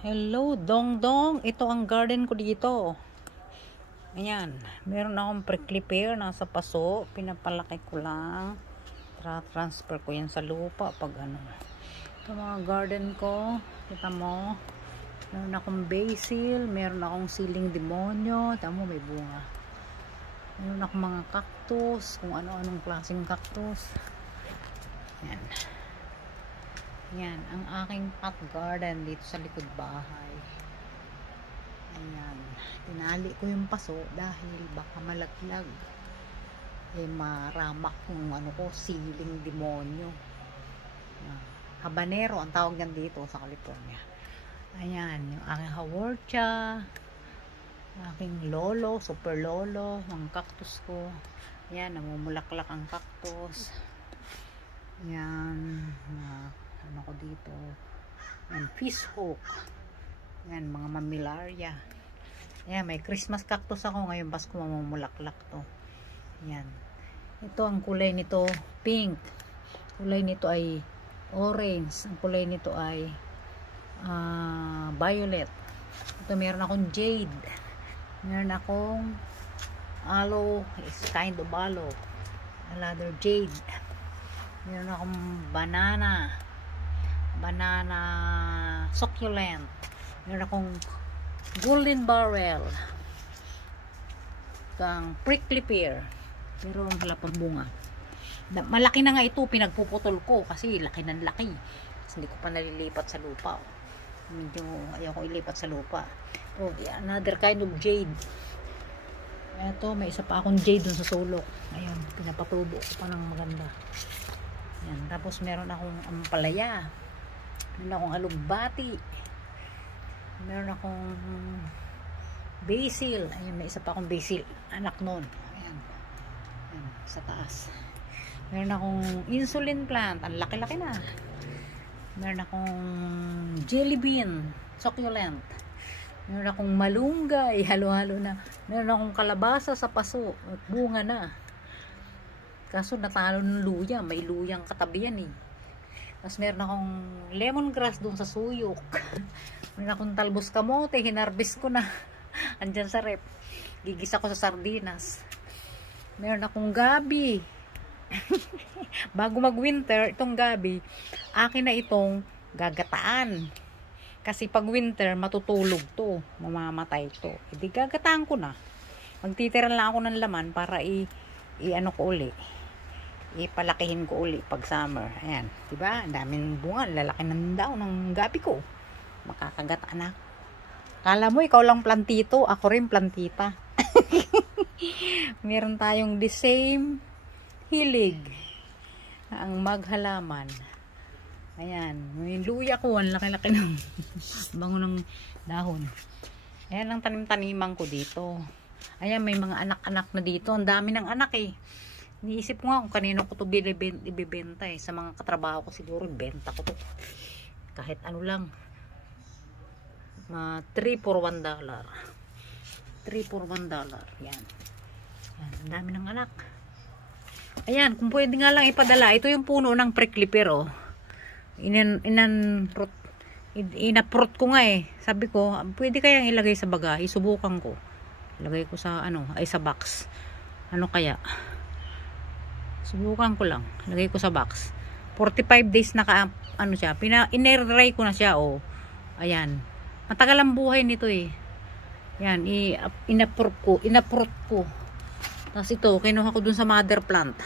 Hello, Dongdong. Ito ang garden ko dito. Ayan. Meron akong prickly pear. Nasa paso. Pinapalaki ko lang. Transfer ko yan sa lupa pag ano. Ito mga garden ko. Kita mo. Meron akong basil. Meron akong siling demonyo. Tama mo, may bunga. Meron akong mga cactus. Kung ano-anong klaseng cactus. Ayan. Yan, ang aking pot garden dito sa likod bahay. Ayan, tinali ko yung paso dahil baka malaglag. Maramak yung siling demonyo. Habanero ang tawag yan dito sa California. Ayan, yung aking haworthia, aking lolo, super lolo, ang cactus ko. Ayan, namumulaklak ang cactus. Ayan, ano ko dito, and fish hook, yan mga mamilaria. Yan, may Christmas cactus ako ngayon, Pasko mamumulaklak to. Yan, ito ang kulay nito pink, kulay nito ay orange, ang kulay nito ay violet. Ito meron akong jade, meron akong aloe, is kind of aloe, another jade. Meron akong banana succulent. Meron akong golden barrel. Itang prickly pear. Pero wala pang bunga. Malaki na nga ito, pinagpuputol ko kasi laki ng laki. Kasi hindi ko pa nalilipat sa lupa. Medyo ayaw ko ilipat sa lupa. Oh, another kind of jade. Ito, may isa pa akong jade dun sa sulok. Ayan, pinapatubo ko pa ng maganda. Ayan, tapos meron akong ampalaya. Meron akong alugbati. Meron akong basil. Ayan, may isa pa akong basil. Anak nun. Ayan. Ayan, sa taas. Meron akong insulin plant. Ang laki-laki na. Meron akong jelly bean. Succulent. Meron akong malunggay. Halo-halo na. Meron akong kalabasa sa paso. At bunga na. Kaso natalo ng luya. May luyang katabi yan eh. Tapos meron akong lemongrass doon sa suyok. Meron akong talbos kamote. Hinarbis ko na. Andyan sa rep. Gigisa ko sa sardinas. Meron akong gabi. Bago mag-winter, itong gabi, akin na itong gagataan. Kasi pag winter, matutulog to. Mamamatay to. Hindi gagataan ko na. Magtitira lang ako ng laman para i-ano ko uli. Ipalakihin ko uli pag summer. Ayan, diba? Ang daming bunga, lalaki ng daon ng gabi ko. Makakagat anak. Kala mo ikaw lang plantito, ako rin plantita. Meron tayong the same hilig. Ang maghalaman. Ayan, yung luya ko, ang laki-laki ng bango ng dahon. Ayan ang tanim-taniman ko dito. Ayan, may mga anak-anak na dito. Ang dami ng anak eh. Niisip ko nga kung kanino ko ito ibibenta eh. Sa mga katrabaho ko siguro, benta ko to. Kahit ano lang. 3 for $1. 3 for $1. Yan. Yan. Ang dami ng anak. Ayan, kung pwede nga lang ipadala. Ito yung puno ng prickly pear oh. Inaprot ko nga eh. Sabi ko, pwede kayang ilagay sa baga. Isubukan ko. Ilagay ko sa sa box. Ano kaya? Subukan ko lang. Lagay ko sa box. 45 days na siya. In-air-dry ko na siya, oh. Ayan. Matagal ang buhay nito, eh. Ayan. Inaprot ko. Tapos ito, kinuha ko dun sa mother plant.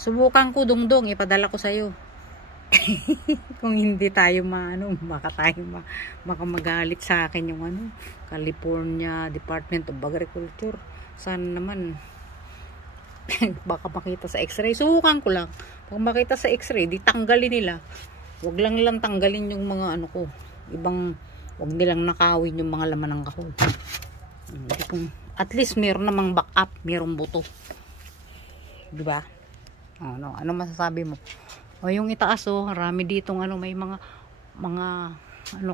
Subukan ko, Dongdong. Ipadala ko sa'yo. Kung hindi tayo baka tayo magalit sa akin yung California Department of Agriculture. Sana naman baka makita sa x-ray. Subukan ko lang. Pag makita sa x-ray, di tanggalin nila. Wag lang tanggalin yung mga wag nilang nakawin yung mga laman ng kahon. At least meron namang backup, merong buto. Diba? Ano masasabi mo? O yung itaas marami ditong may mga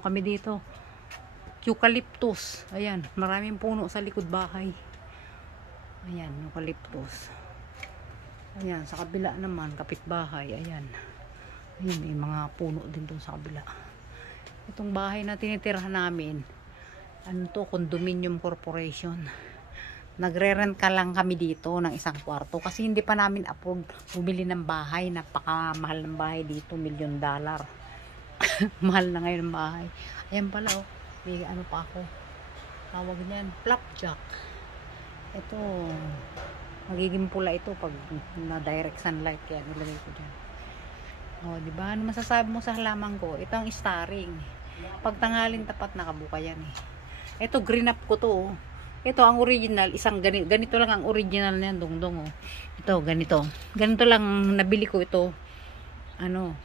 kami dito. Eucalyptus. Ayan, maraming puno sa likod bahay. Ayan, eucalyptus. Ayan, sa kabila naman, kapitbahay. Ayan. Ayan, may mga puno din doon sa kabila. Itong bahay na tinitirhan namin, ano to, condominium corporation. Nagre-rent ka lang kami dito ng isang kwarto kasi hindi pa namin afford bumili ng bahay. Napakamahal ng bahay dito, $1 million. Mahal na ngayon ang bahay. Ayan pala oh, may ano pa ako, tawag niyan, flapjack. Ito, magiging pula ito pag na direct sunlight, kaya nilagay ko dyan. Oh, di ba? Ano masasabi mo sa halaman ko? Ito ang starring. Pag tanghalin tapat nakabuka yan eh. Ito green up ko to oh. Ito ang original, isang ganito lang ang original niyan, dongdong oh. Ito ganito. Ganito lang nabili ko ito. Ano?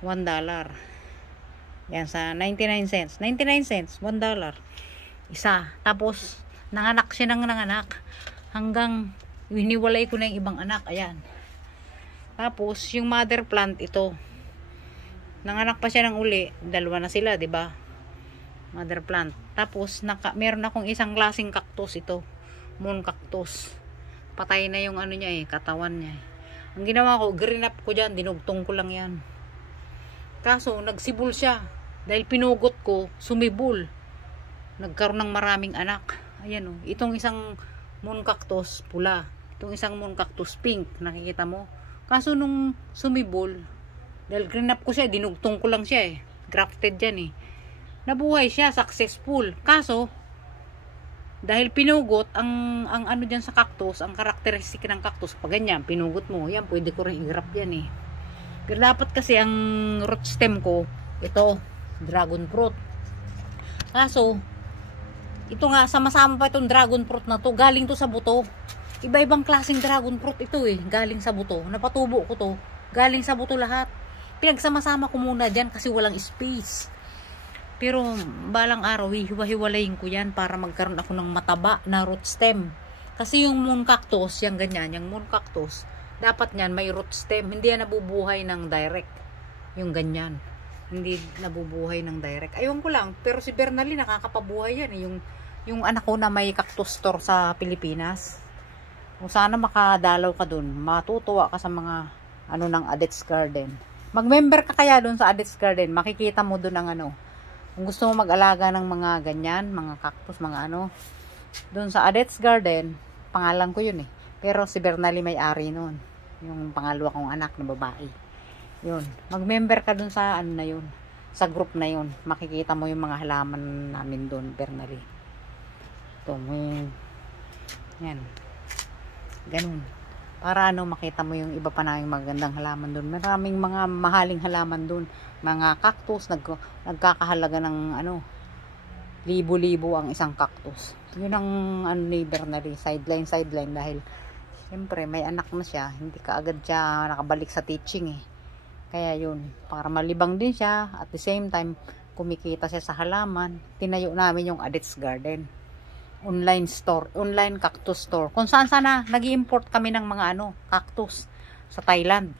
$1. Yan sa 99 cents. 99 cents, $1. Isa. Tapos nanganak siya ng nanganak hanggang hiniwalay ko na yung ibang anak. Ayan. Tapos yung mother plant ito. Nanganak pa siya ng uli, dalawa na sila, 'di ba? Mother plant. Tapos meron akong isang klaseng cactus ito, moon cactus. Patay na yung ano niya eh, katawan niya. Ang ginawa ko, green up ko diyan, dinugtong ko lang 'yan. Kaso nagsibol siya dahil pinugot ko, sumibol. Nagkaroon ng maraming anak. Ayan oh, itong isang moon cactus pula, itong isang moon cactus pink, nakikita mo? Kaso nung sumibol, dahil green up ko siya, dinugtong ko lang siya eh. Grafted yan eh. Nabuhay siya, successful. Kaso, dahil pinugot, ang ano dyan sa cactus, ang karakteristik ng cactus, pag ganyan, pinugot mo, yan, pwede ko rin i-grap yan eh. Pero dapat kasi ang root stem ko, ito, dragon fruit. Kaso, ito nga, sama-sama pa itong dragon fruit na to, galing to sa buto. Iba-ibang klaseng dragon fruit ito eh, galing sa buto. Napatubo ko to, galing sa buto lahat. Pinagsama-sama ko muna dyan kasi walang space. Pero balang araw, hiwa-hiwalayin ko yan para magkaroon ako ng mataba na root stem. Kasi yung moon cactus, yung ganyan, yung moon cactus, dapat yan may root stem. Hindi yan nabubuhay ng direct. Yung ganyan. Hindi nabubuhay ng direct. Ayun ko lang, pero si Bernally nakakapabuhay yan eh. Yung anak ko na may cactus store sa Pilipinas. Kung sana makadalaw ka dun, matutuwa ka sa mga ano ng Adet's Garden. Mag-member ka kaya dun sa Adet's Garden, makikita mo dun ang ano. Kung gusto mo mag-alaga ng mga ganyan, mga cactus, mga ano, dun sa Adet's Garden, pangalan ko yun eh. Pero si Bernally may-ari nun. Yung pangalawa kong anak na babae. Yun. Mag-member ka dun sa ano na yun. Sa group na yun. Makikita mo yung mga halaman namin dun, Bernally. Ito, yan. Ganun. Para ano, makita mo yung iba pa naming magandang halaman dun. Maraming mga mahaling halaman dun. Mga cactus, nagkakahalaga ng ano, libo-libo ang isang cactus. Yun ang ano ni Bernally, sideline dahil siyempre may anak na siya, hindi kaagad siya nakabalik sa teaching eh. Kaya yun, para malibang din siya, at the same time kumikita siya sa halaman. Tinayo namin yung Adet's Garden. Online store, online cactus store. Kung saan sana nag-i-import kami ng mga ano, cactus sa Thailand.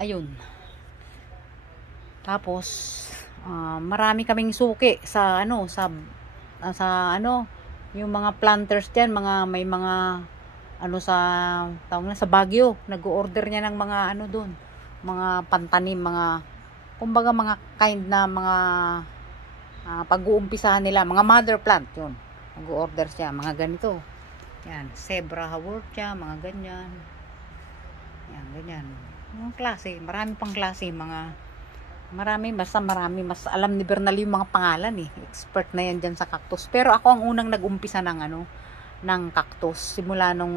Ayun. Tapos marami kaming suki sa ano, sa ano, yung mga planters diyan, may mga ano sa tawag na sa Baguio, nag-o-order niya ng mga ano doon, mga pantanim, mga kumbaga mga kind na mga pag-uumpisahan nila, mga mother plant yun. Nag-o-order siya, mga ganito. Yan, zebra haworthia, mga ganyan. Yan, ganyan. Mga klase, marami pang klase, marami, mas alam ni Bernally yung mga pangalan eh. Expert na yan dyan sa cactus. Pero ako ang unang nag-umpisa ng ano, ng cactus. Simula nung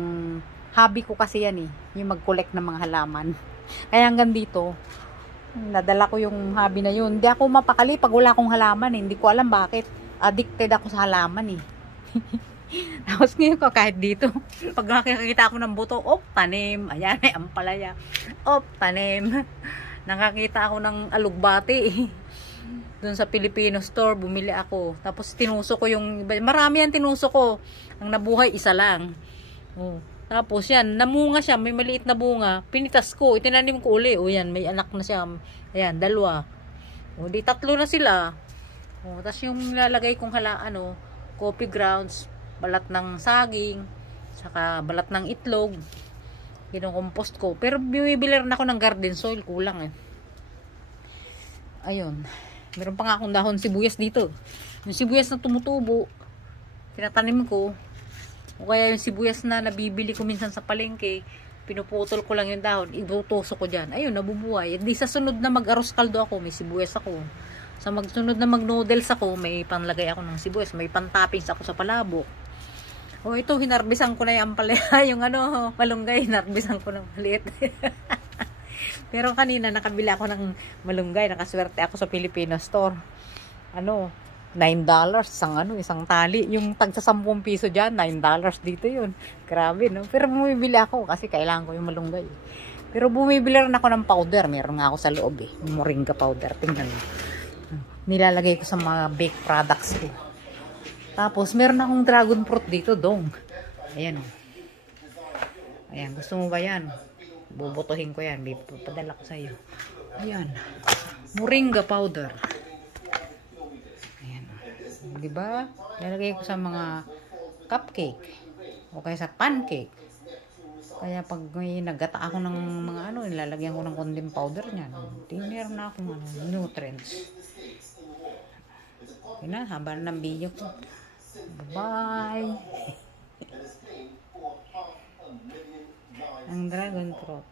hobby ko kasi yan eh, yung mag-collect ng mga halaman. Kaya hanggang dito, nadala ko yung hobby na yun. Hindi ako mapakali pag wala akong halaman eh. Hindi ko alam bakit. Addicted ako sa halaman eh. Tapos ngayon ko kahit dito, pag nakikita ako ng buto, tanim. Ayan, may ampalaya. Tanim. Nakakita ako ng alugbati. Doon sa Filipino store, bumili ako. Tapos tinusok ko yung, marami yan tinusok ko. Ang nabuhay, isa lang. Tapos yan, namunga siya, may maliit na bunga, pinitas ko, itinanim ko uli. Yan, may anak na siya. Ayan, 2. Di 3 na sila. Tapos yung nilalagay kong coffee grounds, balat ng saging, saka balat ng itlog, kinukompost ko. Pero bibili rin ako ng garden soil, kulang eh. Ayun. Meron pa nga akong dahon sibuyas dito. Yung sibuyas na tumutubo, tinatanim ko. O kaya yung sibuyas na nabibili ko minsan sa palengke, pinuputol ko lang yung dahon, ibutuso ko dyan. Ayun, nabubuhay. At di sa sunod na mag-aros kaldo ako, may sibuyas ako. Sa magsunod na mag-noodles ako, may panlagay ako ng sibuyas. May pantoppings ako sa palabok. O ito, hinarbisan ko na yung ampalaya. Yung ano, malunggay, hinarbisan ko ng maliit. Pero kanina nakabili ako ng malunggay, nakaswerte ako sa Filipino store. Ano, $9 isang tali. Yung tag sa 10 piso diyan, $9 dito 'yun. Grabe, no? Pero bumibili ako kasi kailangan ko yung malunggay. Pero bumibili rin ako ng powder. Meron nga ako sa loob moringa powder. Tingnan mo. Nilalagay ko sa mga baked products ko. Tapos meron akong dragon fruit dito, dong. Ayan oh. Ayan, gusto mo ba 'yan? Bubutuhin ko yan. Padala ko sa iyo. Ayan. Moringa powder. Ayan. Diba? Lalagay ko sa mga cupcake. O kaya sa pancake. Kaya pag may nagata ako ng mga ano, nilalagyan ko ng konting powder niyan. Meron na akong nutrients. Okay na, haba ng video ko. Bye-bye. Ang dragon fruit.